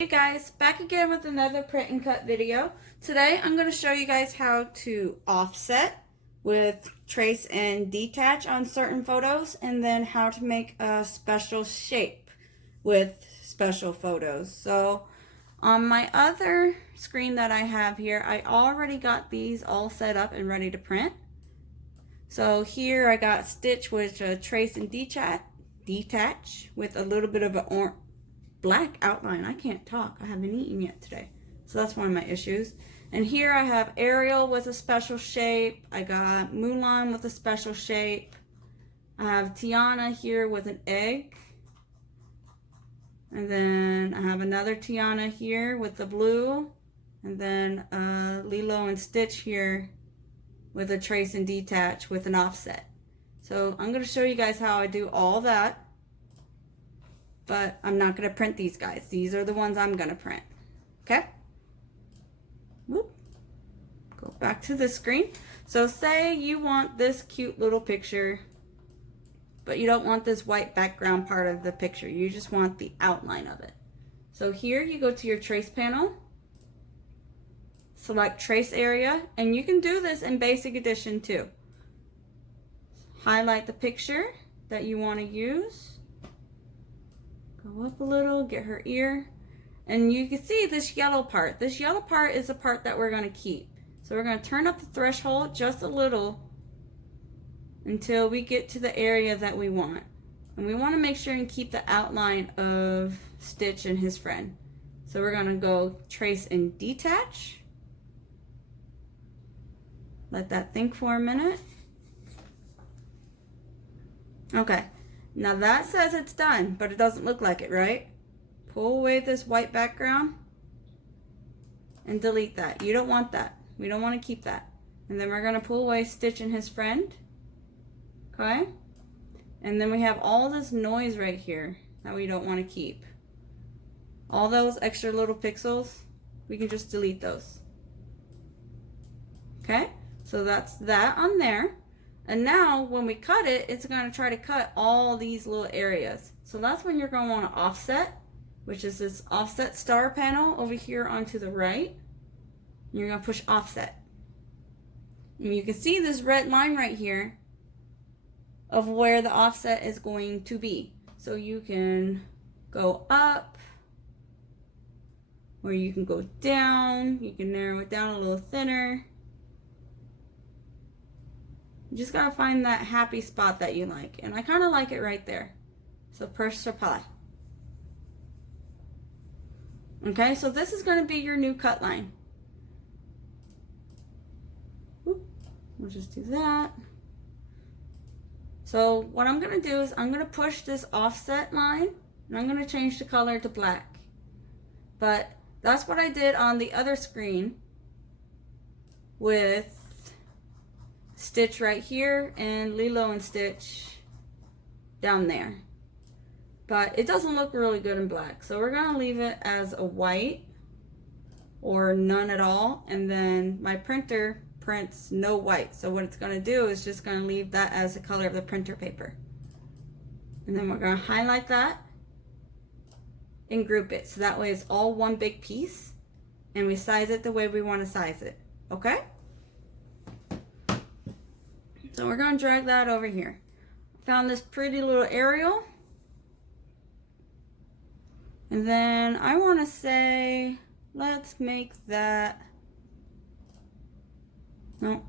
Hey guys, back again with another print and cut video. Today I'm going to show you guys how to offset with trace and detach on certain photos, and then how to make a special shape with special photos. So on my other screen that I have here, I already got these all set up and ready to print. So here I got stitch with a trace and detach with a little bit of an black outline. I can't talk. I haven't eaten yet today. So that's one of my issues. And here I have Ariel with a special shape. I got Mulan with a special shape. I have Tiana here with an egg. And then I have another Tiana here with the blue. And then Lilo and Stitch here with a trace and detach with an offset. So I'm going to show you guys how I do all that. But I'm not going to print these guys. These are the ones I'm going to print. Okay? Whoop. Go back to the screen. So say you want this cute little picture, but you don't want this white background part of the picture. You just want the outline of it. So here you go to your trace panel, select trace area, and you can do this in basic edition too. Highlight the picture that you want to use. Go up a little, get her ear, and you can see this yellow part. This yellow part is the part that we're going to keep. So we're going to turn up the threshold just a little until we get to the area that we want. And we want to make sure and keep the outline of Stitch and his friend. So we're going to go trace and detach. Let that think for a minute. Okay. Now that says it's done, but it doesn't look like it, right? Pull away this white background and delete that. You don't want that. We don't want to keep that. And then we're going to pull away Stitch and his friend. Okay? And then we have all this noise right here that we don't want to keep. All those extra little pixels, we can just delete those. Okay? So that's that on there. And now when we cut it, it's going to try to cut all these little areas. So that's when you're going to want to offset, which is this offset star panel over here onto the right. You're going to push offset. And you can see this red line right here of where the offset is going to be. So you can go up, or you can go down. You can narrow it down a little thinner. You just gotta find that happy spot that you like. And I kind of like it right there. So press apply. Okay, so this is going to be your new cut line. Whoop. We'll just do that. So what I'm going to do is I'm going to push this offset line, and I'm going to change the color to black. But that's what I did on the other screen with Stitch right here and Lilo and Stitch down there. But it doesn't look really good in black, so we're going to leave it as a white or none at all. And then my printer prints no white, so what it's going to do is just going to leave that as the color of the printer paper. And then we're going to highlight that and group it, so that way it's all one big piece, and we size it the way we want to size it. Okay? So we're going to drag that over here. Found this pretty little Ariel. And then I want to say, let's make that, no,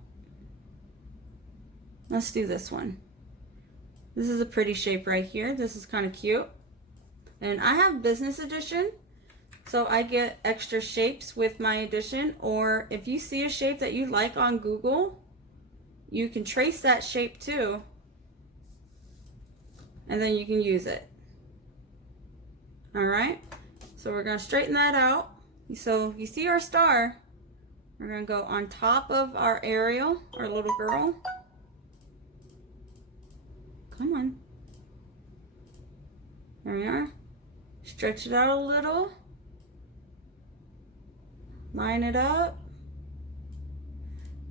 let's do this one. This is a pretty shape right here. This is kind of cute. And I have business edition, so I get extra shapes with my edition. Or if you see a shape that you like on Google, you can trace that shape too, and then you can use it. All right, so we're going to straighten that out. So you see our star, we're going to go on top of our Ariel, our little girl. Come on. There we are. Stretch it out a little. Line it up.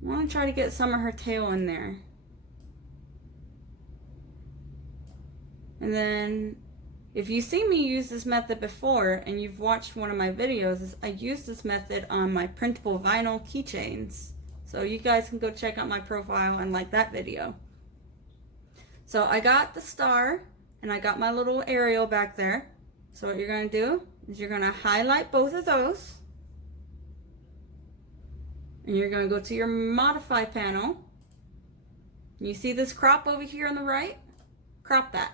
I want to try to get some of her tail in there. And then If you see me use this method before and you've watched one of my videos, I use this method on my printable vinyl keychains. So you guys can go check out my profile and like that video. So I got the star and I got my little aerial back there. So what you're going to do is you're going to highlight both of those. And you're going to go to your modify panel. You see this crop over here on the right? Crop that.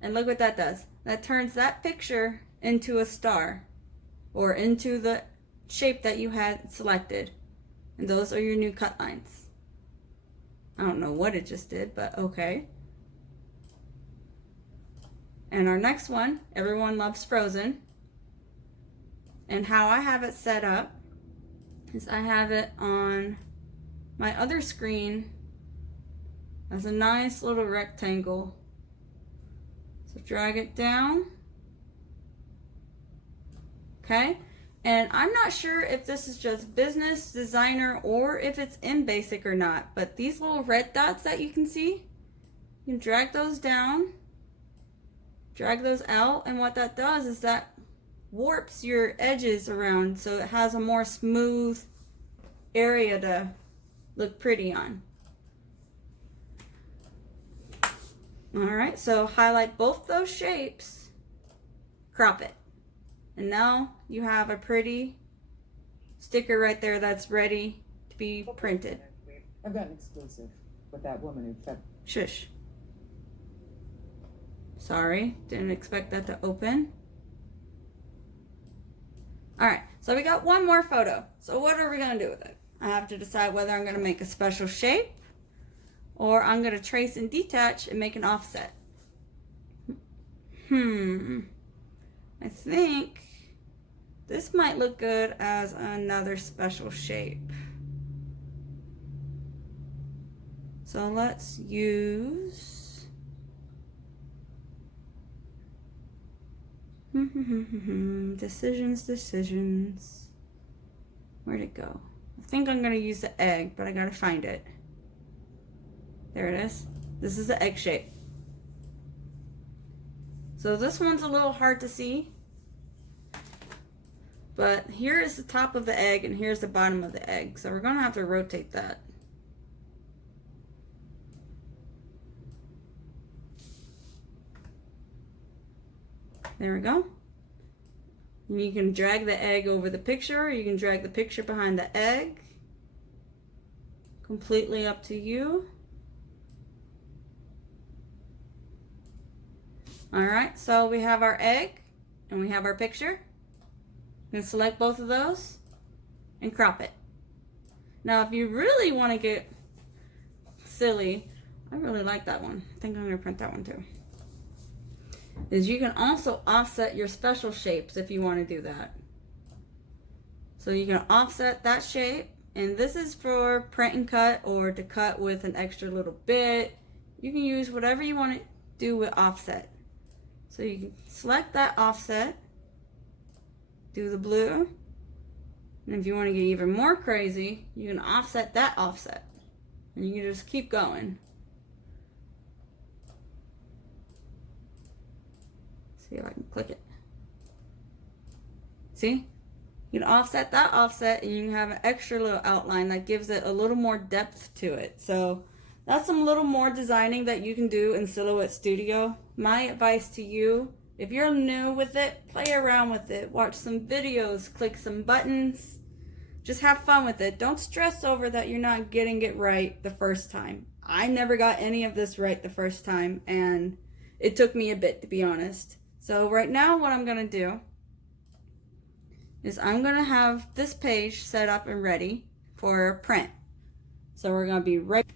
And look what that does. That turns that picture into a star, or into the shape that you had selected. And those are your new cut lines. I don't know what it just did, but okay. And our next one, everyone loves Frozen. And how I have it set up is I have it on my other screen as a nice little rectangle. So drag it down. Okay. And I'm not sure if this is just business, designer, or if it's in basic or not. But these little red dots that you can see, you can drag those down, drag those out, and what that does is that warps your edges around so it has a more smooth area to look pretty on. Alright, so highlight both those shapes, crop it, and now you have a pretty sticker right there that's ready to be printed. I've got an exclusive with that woman who fed. Shush. Sorry, didn't expect that to open. Alright, so we got one more photo. So what are we going to do with it? I have to decide whether I'm going to make a special shape, or I'm going to trace and detach and make an offset. I think this might look good as another special shape. So let's use decisions. Where'd it go? I think I'm going to use the egg, but I got to find it. There it is. This is the egg shape. So this one's a little hard to see. But here is the top of the egg and here's the bottom of the egg. So we're going to have to rotate that. There we go. And you can drag the egg over the picture, or you can drag the picture behind the egg. Completely up to you. Alright, so we have our egg and we have our picture. You can select both of those and crop it. Now if you really want to get silly, I really like that one. I think I'm going to print that one too. Is you can also offset your special shapes if you want to do that. So you can offset that shape, and this is for print and cut, or to cut with an extra little bit. You can use whatever you want to do with offset. So you can select that offset, do the blue, and if you want to get even more crazy, you can offset that offset, and you can just keep going. See if I can click it. See? You can offset that offset, and you can have an extra little outline that gives it a little more depth to it. So that's some little more designing that you can do in Silhouette Studio. My advice to you, if you're new with it, play around with it. Watch some videos, click some buttons. Just have fun with it. Don't stress over that you're not getting it right the first time. I never got any of this right the first time, and it took me a bit, to be honest. So right now what I'm going to do is I'm going to have this page set up and ready for print. So we're going to be right.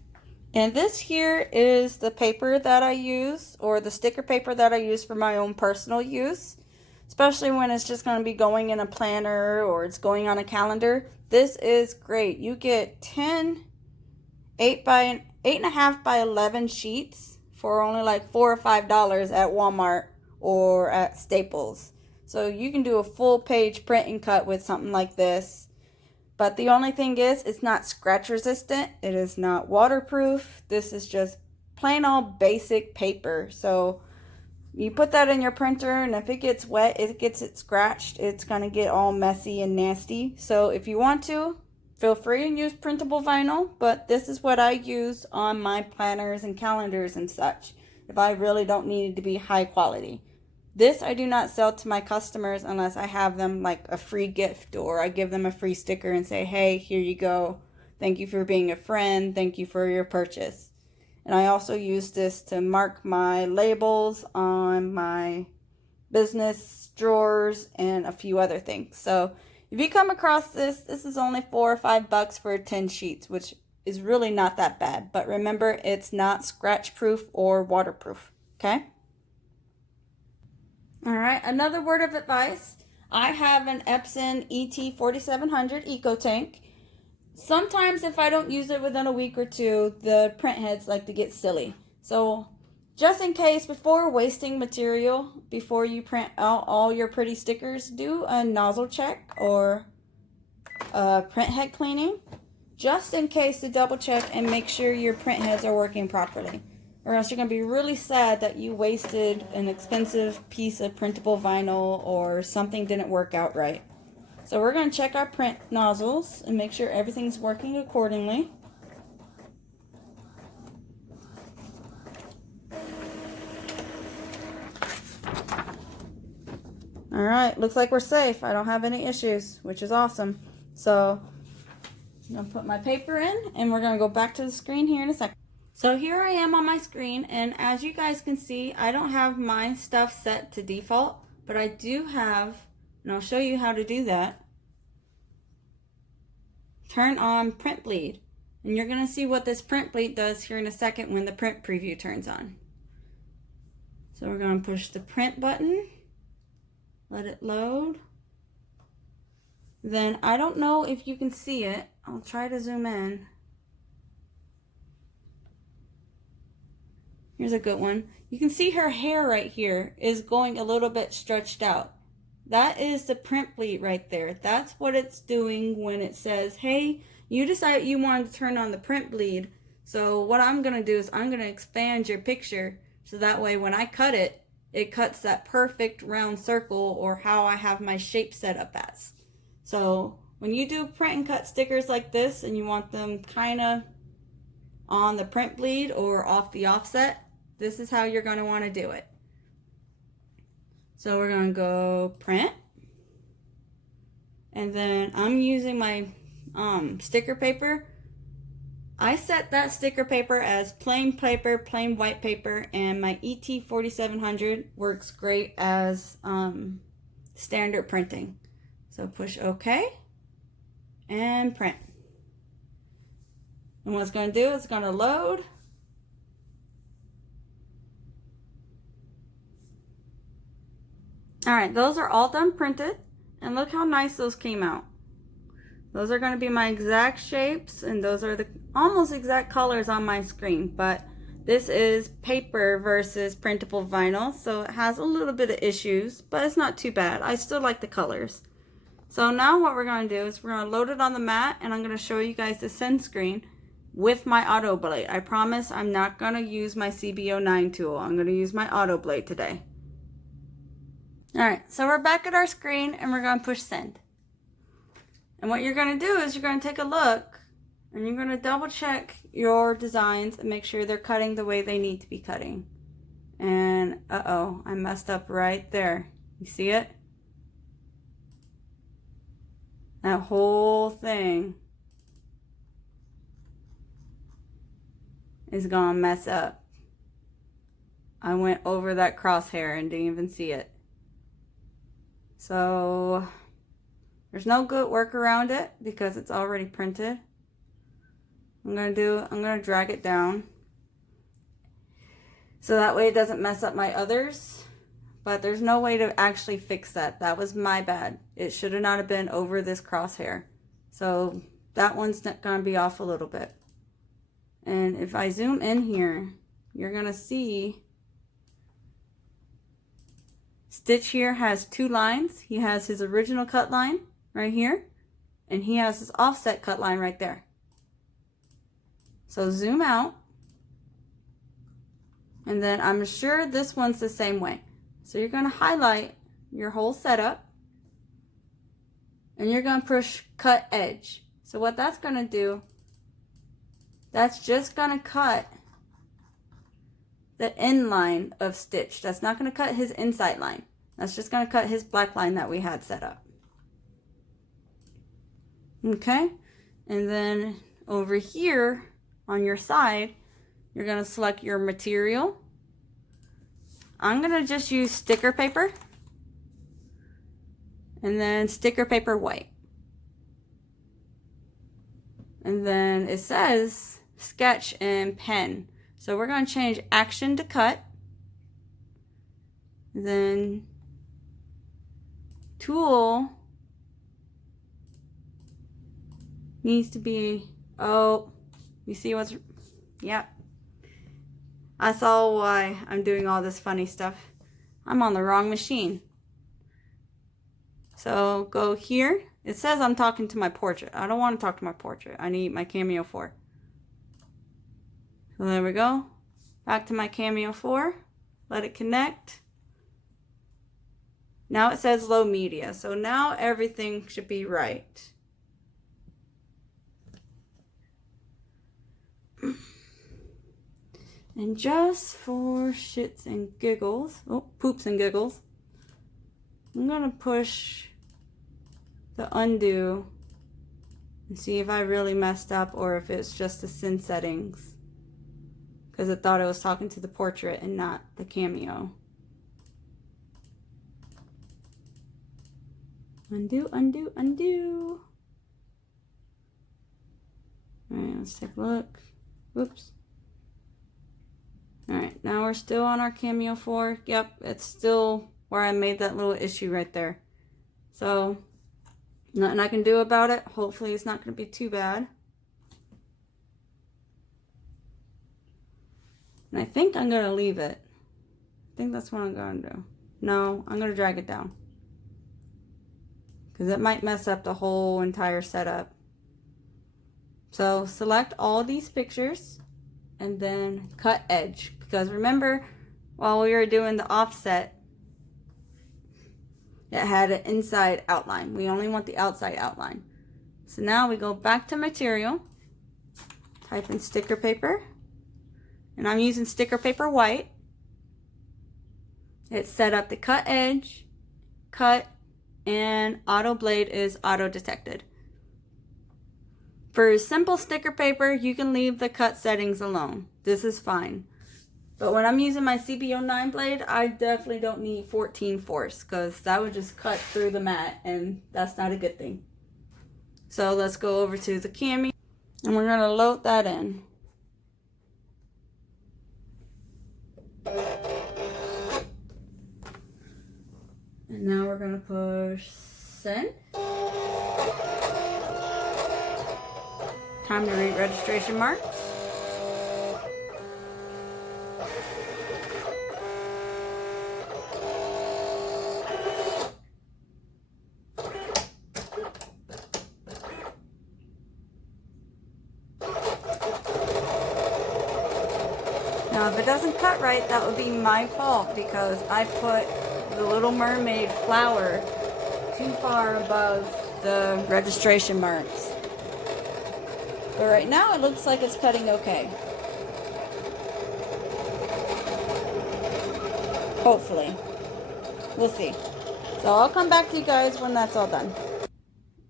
And this here is the paper that I use, or the sticker paper that I use for my own personal use, especially when it's just going to be going in a planner or it's going on a calendar. This is great. You get 10 8.5 by 11 sheets for only like $4 or $5 at Walmart or at Staples. So you can do a full page print and cut with something like this. But the only thing is, it's not scratch resistant. It is not waterproof. This is just plain old basic paper. So you put that in your printer, and if it gets wet, it gets it scratched, it's going to get all messy and nasty. So if you want to, feel free and use printable vinyl, but this is what I use on my planners and calendars and such, if I really don't need it to be high quality. This I do not sell to my customers unless I have them like a free gift, or I give them a free sticker and say, hey, here you go. Thank you for being a friend. Thank you for your purchase. And I also use this to mark my labels on my business drawers and a few other things. So if you come across this, this is only $4 or $5 for 10 sheets, which is really not that bad. But remember, it's not scratch proof or waterproof. Okay? All right, another word of advice. I have an Epson ET4700 Eco Tank. Sometimes if I don't use it within a week or two, the print heads like to get silly. So just in case, before wasting material, before you print out all your pretty stickers, do a nozzle check or a print head cleaning, just in case, to double check and make sure your print heads are working properly. Or else you're going to be really sad that you wasted an expensive piece of printable vinyl or something didn't work out right. So we're going to check our print nozzles and make sure everything's working accordingly. Alright, looks like we're safe. I don't have any issues, which is awesome. So I'm going to put my paper in, and we're going to go back to the screen here in a second. So here I am on my screen, and as you guys can see, I don't have my stuff set to default, but I do have, and I'll show you how to do that, turn on print bleed. And you're going to see what this print bleed does here in a second when the print preview turns on. So we're going to push the print button, let it load. Then I don't know if you can see it. I'll try to zoom in. Here's a good one. You can see her hair right here is going a little bit stretched out. That is the print bleed right there. That's what it's doing when it says, hey, you decided you wanted to turn on the print bleed. So what I'm going to do is I'm going to expand your picture so that way when I cut it, it cuts that perfect round circle, or how I have my shape set up as. So when you do print and cut stickers like this and you want them kind of on the print bleed or off the offset, this is how you're going to want to do it. So we're going to go print, and then I'm using my sticker paper. I set that sticker paper as plain paper, plain white paper, and my ET4700 works great as standard printing. So push OK and print. And what it's going to do is it's going to load. Alright, those are all done printed, and look how nice those came out. Those are going to be my exact shapes, and those are the almost exact colors on my screen, but this is paper versus printable vinyl, so it has a little bit of issues, but it's not too bad. I still like the colors. So now what we're going to do is we're going to load it on the mat, and I'm going to show you guys the send screen with my auto blade. I promise I'm not going to use my CB09 tool. I'm going to use my auto blade today. Alright, so we're back at our screen, and we're going to push send. And what you're going to do is you're going to take a look, and you're going to double check your designs and make sure they're cutting the way they need to be cutting. And uh-oh, I messed up right there. You see it? That whole thing is going to mess up. I went over that crosshair and didn't even see it. So there's no good work around it because it's already printed. I'm going to drag it down so that way it doesn't mess up my others. But there's no way to actually fix that. That was my bad. It should have not have been over this crosshair. So that one's going to be off a little bit. And if I zoom in here, you're going to see Stitch here has two lines. He has his original cut line right here, and he has his offset cut line right there. So zoom out, and then I'm sure this one's the same way. So you're going to highlight your whole setup. And you're going to push cut edge. So what that's going to do, that's just going to cut the end line of stitch. That's not going to cut his inside line. That's just going to cut his black line that we had set up. Okay? And then over here on your side, you're going to select your material. I'm going to just use sticker paper. And then sticker paper white. And then it says sketch and pen. So we're going to change action to cut. Then tool needs to be, oh, you see what's, yep. I saw why I'm doing all this funny stuff. I'm on the wrong machine. So go here. It says I'm talking to my portrait. I don't want to talk to my portrait. I need my Cameo 4. So there we go. Back to my Cameo 4. Let it connect. Now it says low media. So now everything should be right. And just for shits and giggles, oh, poops and giggles, I'm going to push the undo and see if I really messed up or if it's just the syn settings. Because it thought I was talking to the portrait and not the Cameo. Undo, undo, undo. Alright, let's take a look. Whoops. Alright, now we're still on our Cameo 4. Yep, it's still where I made that little issue right there. So, nothing I can do about it. Hopefully it's not going to be too bad. And I think I'm going to leave it. I think that's what I'm going to do. No, I'm going to drag it down. Because it might mess up the whole entire setup. So select all these pictures and then cut edge. Because remember, while we were doing the offset, it had an inside outline. We only want the outside outline. So now we go back to material, type in sticker paper, and I'm using sticker paper white. It's set up to cut edge, cut, and auto blade is auto detected. For simple sticker paper, you can leave the cut settings alone. This is fine. But when I'm using my CB09 blade, I definitely don't need 14 force because that would just cut through the mat and that's not a good thing. So let's go over to the Cameo and we're going to load that in. And now we're going to push send. Time to read registration marks. Now if it doesn't cut right, that would be my fault because I put the Little Mermaid flower too far above the registration marks. But right now it looks like it's cutting okay. Hopefully. We'll see. So I'll come back to you guys when that's all done.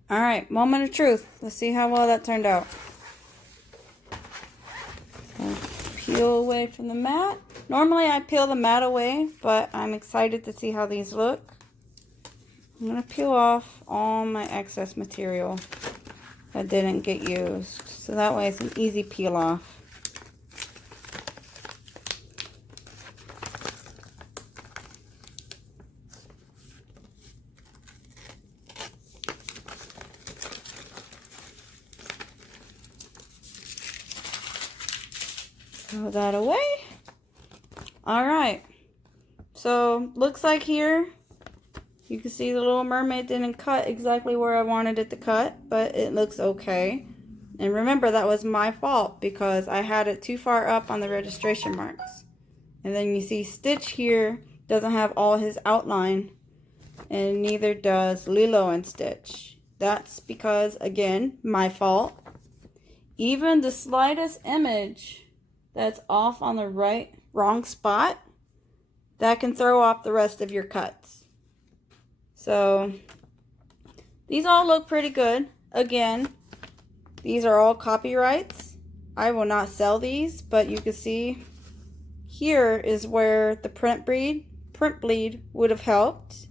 Alright, moment of truth. Let's see how well that turned out. So peel away from the mat. Normally I peel the mat away, but I'm excited to see how these look. I'm going to peel off all my excess material that didn't get used. So that way it's an easy peel off. Throw that away. Alright. So looks like here you can see the Little Mermaid didn't cut exactly where I wanted it to cut, but it looks okay. And remember, that was my fault because I had it too far up on the registration marks. And then you see stitch here doesn't have all his outline, and neither does Lilo and Stitch. That's because, again, my fault. Even the slightest image that's off on the wrong spot, that can throw off the rest of your cuts. So these all look pretty good. Again, these are all copyrights. I will not sell these, but you can see here is where the print bleed would have helped.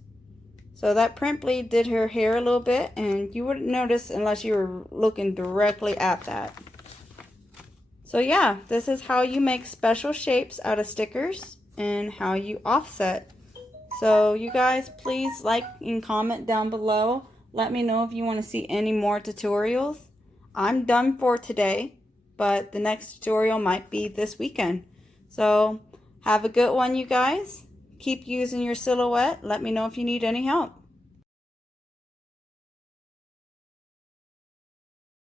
So that print bleed did her hair a little bit, and you wouldn't notice unless you were looking directly at that. So yeah, this is how you make special shapes out of stickers and how you offset. So you guys, please like and comment down below. Let me know if you want to see any more tutorials. I'm done for today, but the next tutorial might be this weekend. So have a good one, you guys. Keep using your silhouette. Let me know if you need any help.